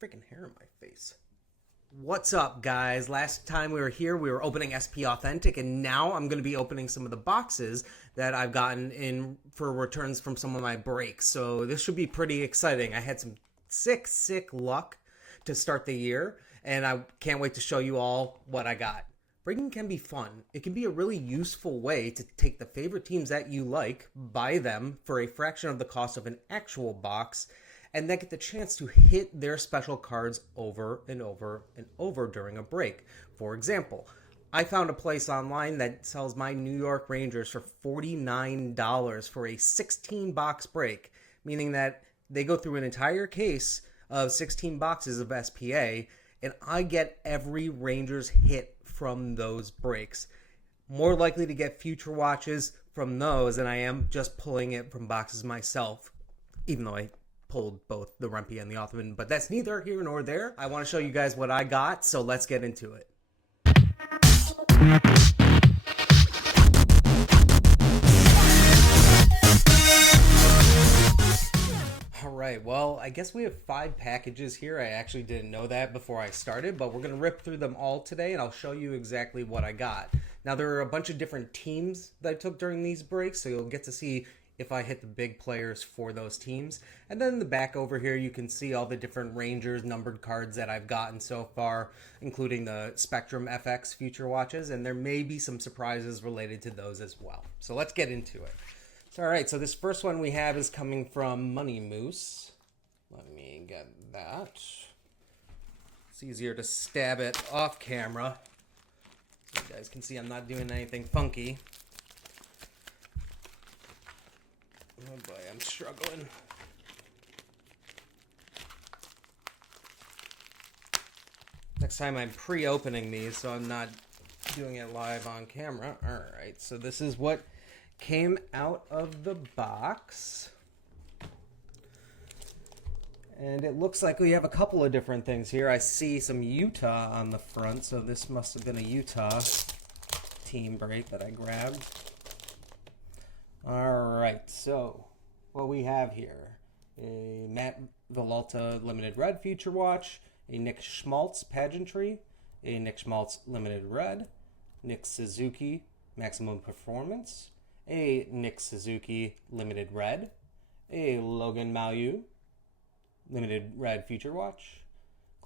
freaking hair in my face. What's up, guys? Last time we were here, we were opening SP Authentic, and now I'm going to be opening some of the boxes that I've gotten in for returns from some of my breaks. So this should be pretty exciting. I had some sick luck to start the year, and I can't wait to show you all what I got. Breaking can be fun. It can be a really useful way to take the favorite teams that you like, buy them for a fraction of the cost of an actual box, and then get the chance to hit their special cards over and over and over during a break. For example, I found a place online that sells my New York Rangers for $49 for a 16-box break, meaning that they go through an entire case of 16 boxes of SPA, and I get every Rangers hit from those breaks. More likely to get future watches from those than I am just pulling it from boxes myself, even though I pulled both the Rempe and the Othman, but that's neither here nor there. I want to show you guys what I got, so let's get into it. Alright, well, I guess we have 5 packages here. I actually didn't know that before I started, but we're going to rip through them all today, and I'll show you exactly what I got. Now, there are a bunch of different teams that I took during these breaks, so you'll get to see if I hit the big players for those teams. And then in the back over here, you can see all the different Rangers numbered cards that I've gotten so far, including the Spectrum FX future watches, and there may be some surprises related to those as well. So let's get into it. All right, so this first one we have is coming from Money Moose. Let me get that. It's easier to stab it off camera. You guys can see I'm not doing anything funky. Oh boy, I'm struggling. Next time I'm pre-opening these, so I'm not doing it live on camera. Alright, so this is what came out of the box. And it looks like we have a couple of different things here. I see some Utah on the front, so this must have been a Utah team break that I grabbed. Alright, so what we have here, a Matt Villalta Limited Red Future Watch, a Nick Schmaltz Pageantry, a Nick Schmaltz Limited Red, Nick Suzuki Maximum Performance, a Nick Suzuki Limited Red, a Logan Mailloux Limited Red Future Watch,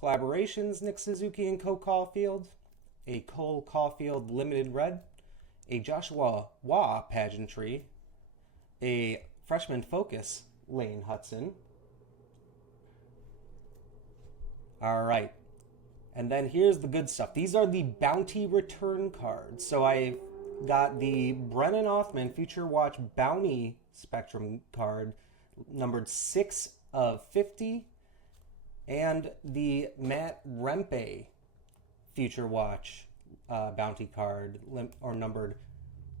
Collaborations Nick Suzuki and Cole Caulfield, a Cole Caulfield Limited Red, a Joshua Waugh Pageantry, a Freshman Focus Lane Hudson. Alright, and then here's the good stuff. These are the bounty return cards. So I got the Brennan Othman Future Watch Bounty Spectrum card, numbered 6 of 50, and the Matt Rempe Future Watch Bounty card, numbered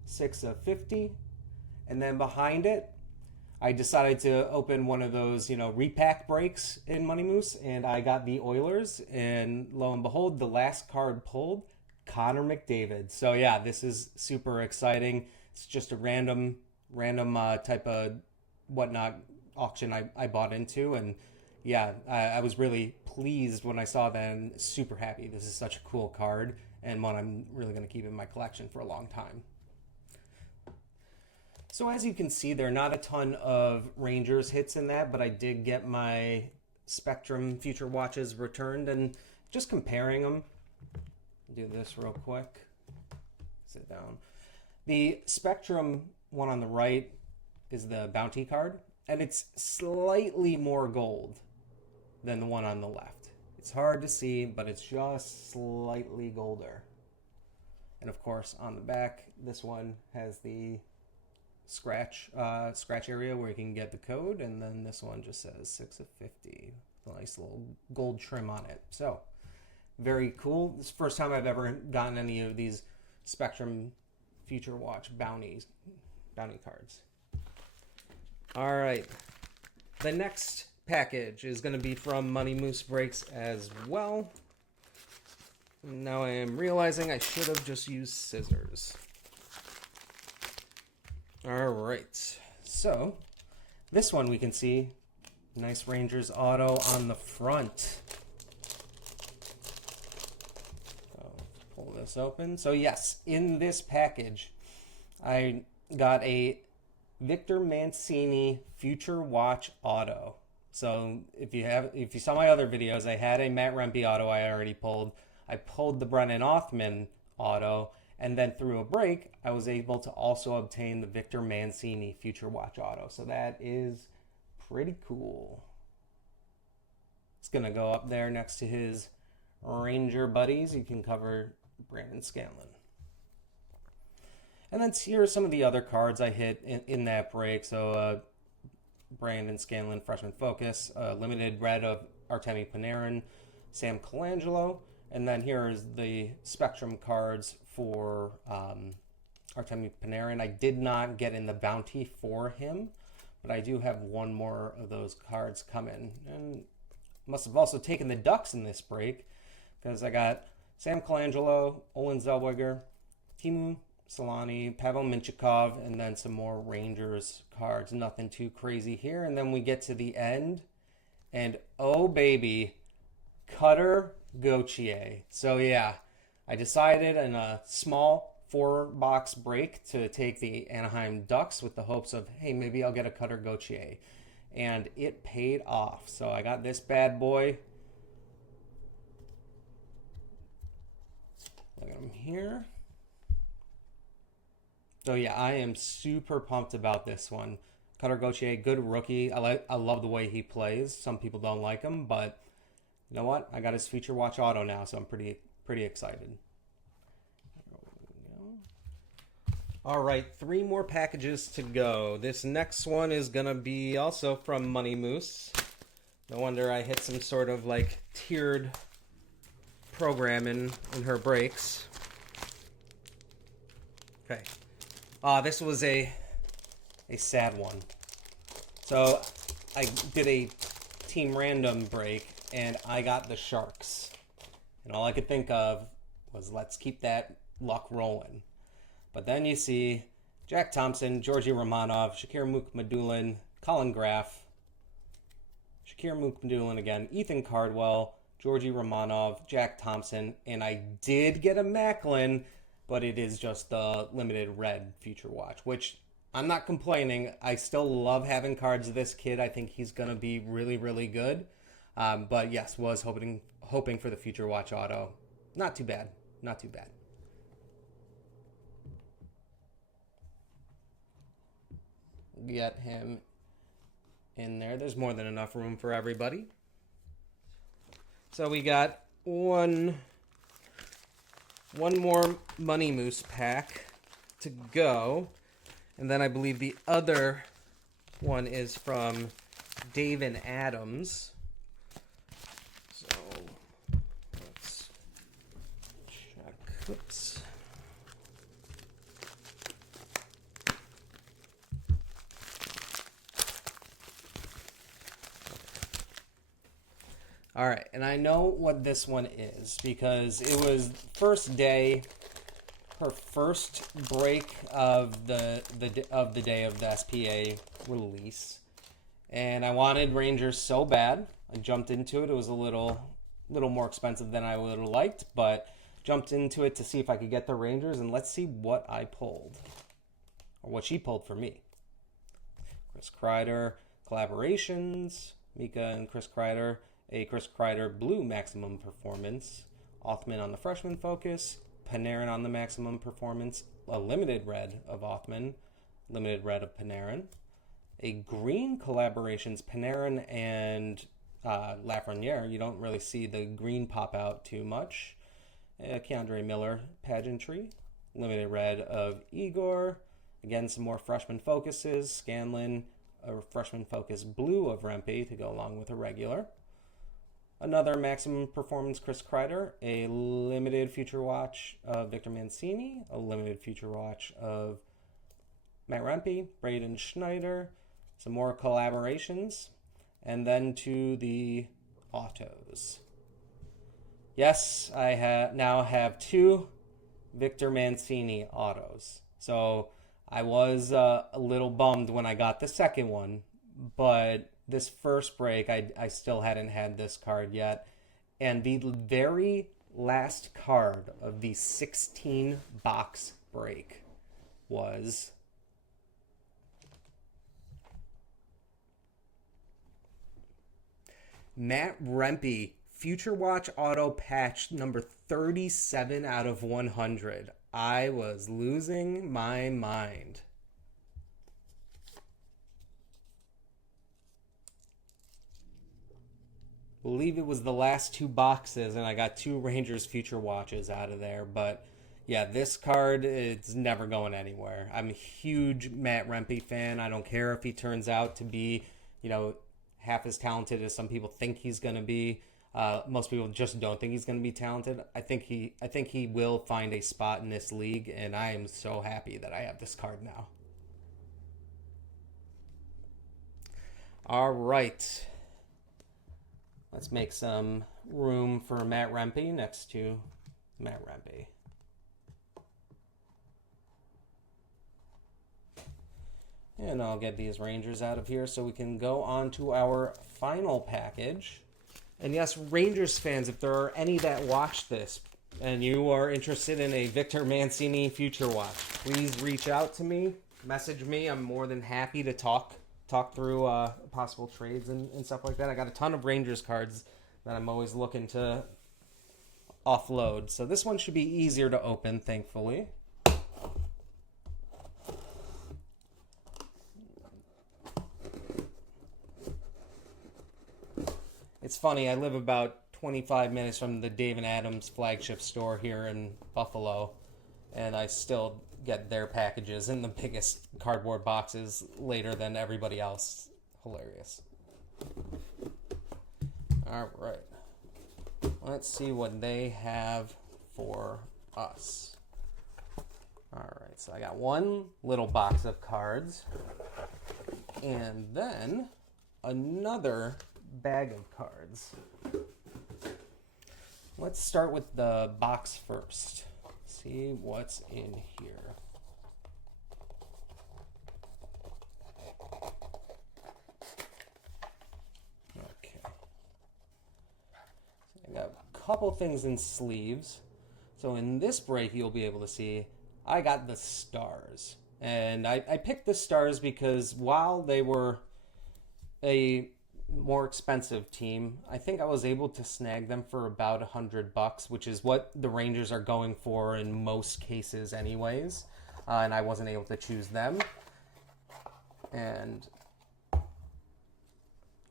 6 of 50. And then behind it, I decided to open one of those, repack breaks in Money Moose, and I got the Oilers, and lo and behold, the last card pulled, Connor McDavid. So yeah, this is super exciting. It's just a random type of whatnot auction I bought into, and yeah, I was really pleased when I saw that and super happy. This is such a cool card and one I'm really going to keep in my collection for a long time. So as you can see, there are not a ton of Rangers hits in that, but I did get my Spectrum Future Watches returned, and just comparing them, do this real quick, sit down. The Spectrum one on the right is the Bounty card, and it's slightly more gold than the one on the left. It's hard to see, but it's just slightly golder. And of course, on the back, this one has the scratch area where you can get the code, and then this one just says 6 of 50. A nice little gold trim on it. So very cool. This is the first time I've ever gotten any of these Spectrum Future Watch bounty cards. All right, the next package is going to be from Money Moose Breaks as well. Now I am realizing I should have just used scissors. All right, so this one we can see nice Rangers auto on the front. this open. So yes, in this package, I got a Victor Mancini Future Watch Auto. So if you saw my other videos, I had a Matt Rempe auto I already pulled. I pulled the Brennan Othmann auto, and then through a break, I was able to also obtain the Victor Mancini Future Watch Auto. So that is pretty cool. It's gonna go up there next to his Ranger buddies. You can cover Brandon Scanlon. And then here are some of the other cards I hit in that break. So Brandon Scanlon, Freshman Focus, limited red of Artemi Panarin, Sam Colangelo, and then here is the Spectrum cards for Artemi Panarin. I did not get in the bounty for him, but I do have one more of those cards coming. And must have also taken the Ducks in this break, because I got Sam Colangelo, Olen Zellweger, Teemu Selanne, Pavel Mintyukov, and then some more Rangers cards. Nothing too crazy here. And then we get to the end, and oh baby, Cutter Gauthier. So yeah, I decided in a small 4-box break to take the Anaheim Ducks with the hopes of, hey, maybe I'll get a Cutter Gauthier. And it paid off. So I got this bad boy. Look at him here. So yeah, I am super pumped about this one. Cutter Gauthier, good rookie. I love the way he plays. Some people don't like him, but you know what? I got his Future Watch Auto now, so I'm pretty excited. All right, 3 more packages to go. This next one is gonna be also from Money Moose. No wonder I hit some sort of like tiered program in her breaks. Okay. This was a sad one. So I did a team random break and I got the Sharks. And all I could think of was, let's keep that luck rolling. But then you see Jack Thompson, Georgi Romanov, Shakir Mukhamadullin, Colin Graff, Shakir Mukhamadullin again, Ethan Cardwell, Georgi Romanov, Jack Thompson, and I did get a Macklin, but it is just the limited red Future Watch, which I'm not complaining. I still love having cards of this kid. I think he's going to be really, really good. But yes, was hoping for the Future Watch Auto. Not too bad. Not too bad. Get him in there. There's more than enough room for everybody. So we got one more Money Moose pack to go. And then I believe the other one is from Dave and Adams. So let's check. Oops. All right, and I know what this one is because it was first day, her first break of the day of the SPA release, and I wanted Rangers so bad. I jumped into it. It was a little more expensive than I would have liked, but jumped into it to see if I could get the Rangers, and let's see what I pulled, or what she pulled for me. Chris Kreider collaborations, Mika and Chris Kreider. A Chris Kreider blue maximum performance, Othmann on the freshman focus, Panarin on the maximum performance, a limited red of Othmann, limited red of Panarin, a green collaborations, Panarin and Lafreniere. You don't really see the green pop out too much. Keandre Miller pageantry, limited red of Igor, again some more freshman focuses, Scanlon, a freshman focus blue of Rempe to go along with a regular. Another maximum performance Chris Kreider, a limited Future Watch of Victor Mancini, a limited Future Watch of Matt Rempe, Braden Schneider, some more collaborations, and then to the autos. Yes, I now have 2 Victor Mancini autos. So I was a little bummed when I got the second one, but this first break, I still hadn't had this card yet. And the very last card of the 16 box break was Matt Rempe, Future Watch Auto Patch number 37 out of 100. I was losing my mind. I believe it was the last two boxes, and I got two Rangers Future Watches out of there. But yeah, this card, it's never going anywhere. I'm a huge Matt Rempe fan. I don't care if he turns out to be, half as talented as some people think he's going to be. Most people just don't think he's going to be talented. I think he will find a spot in this league, and I am so happy that I have this card now. All right. Let's make some room for Matt Rempe next to Matt Rempe. And I'll get these Rangers out of here so we can go on to our final package. And yes, Rangers fans, if there are any that watch this and you are interested in a Victor Mancini Future Watch, please reach out to me, message me. I'm more than happy to talk through possible trades and stuff like that. I got a ton of Rangers cards that I'm always looking to offload. So this one should be easier to open, thankfully. It's funny, I live about 25 minutes from the Dave and Adams flagship store here in Buffalo, and I still get their packages in the biggest cardboard boxes later than everybody else. Hilarious. All right. Let's see what they have for us. All right, so I got one little box of cards, and then another bag of cards. Let's start with the box first. See what's in here. Okay. So I got a couple things in sleeves. So in this break, you'll be able to see I got the stars. And I picked the stars because while they were a more expensive team, I think I was able to snag them for about $100, which is what the Rangers are going for in most cases anyways, and I wasn't able to choose them. And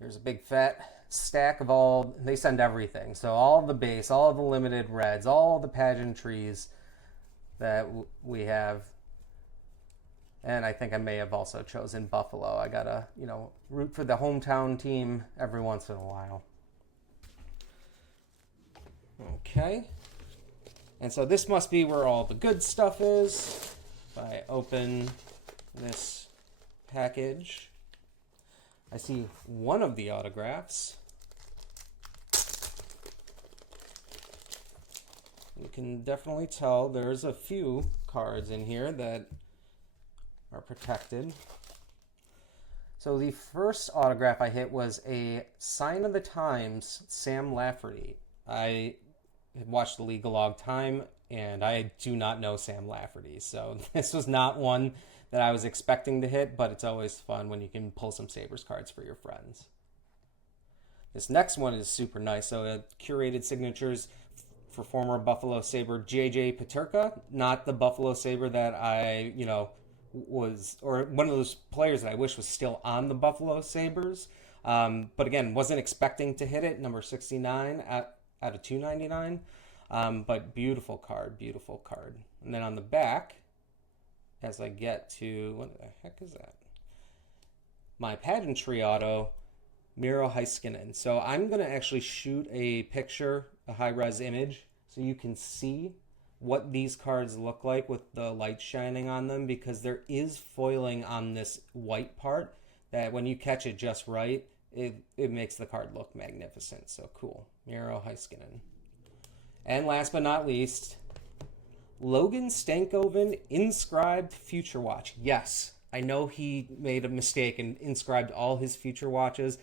here's a big fat stack of all, they send everything, so all the base, all the limited reds, all the pageantries that we have. And I think I may have also chosen Buffalo. I gotta, root for the hometown team every once in a while. Okay. And so this must be where all the good stuff is. If I open this package, I see one of the autographs. You can definitely tell there's a few cards in here that are protected. So the first autograph I hit was a Sign of the Times Sam Lafferty. I had watched the league a long time, and I do not know Sam Lafferty, so this was not one that I was expecting to hit, but it's always fun when you can pull some Sabres cards for your friends. This next one is super nice. So curated signatures for former Buffalo Sabre J.J. Peterka, not the Buffalo Sabre that I, was, or one of those players that I wish was still on the Buffalo Sabres. But again, wasn't expecting to hit it, number 69 out of 299. But beautiful card. And then on the back, as I get to, what the heck is that? My pageantry auto, Miro Heiskanen. So I'm going to actually shoot a picture, a high-res image, so you can see what these cards look like with the light shining on them, because there is foiling on this white part that when you catch it just right, it makes the card look magnificent. So cool. Miro Heiskanen. And last but not least, Logan Stankoven inscribed Future Watch. Yes, I know he made a mistake and inscribed all his Future Watches,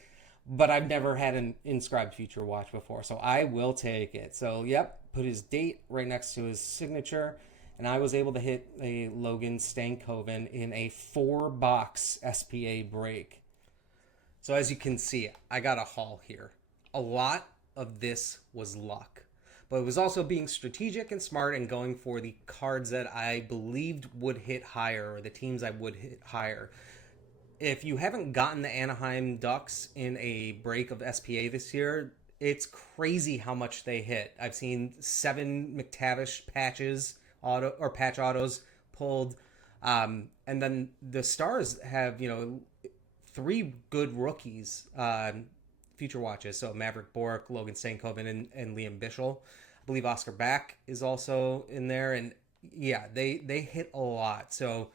but I've never had an inscribed Future Watch before, so I will take it. So, yep, put his date right next to his signature, and I was able to hit a Logan Stankoven in a 4-box SPA break. So as you can see, I got a haul here. A lot of this was luck, but it was also being strategic and smart and going for the cards that I believed would hit higher, or the teams I would hit higher. If you haven't gotten the Anaheim Ducks in a break of SPA this year, it's crazy how much they hit. I've seen 7 McTavish patch autos pulled, and then the Stars have 3 good rookies, Future Watches. So Maverick Bourque, Logan Stankoven, and Liam Bichsel. I believe Oscar Back is also in there, and yeah, they hit a lot. So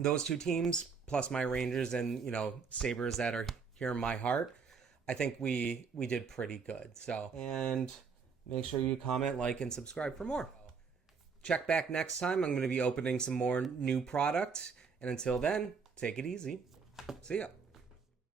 those 2 teams, plus my Rangers and Sabres that are here in my heart, I think we did pretty good. So, and make sure you comment, like, and subscribe for more. Check back next time. I'm going to be opening some more new product, and until then, take it easy. See ya.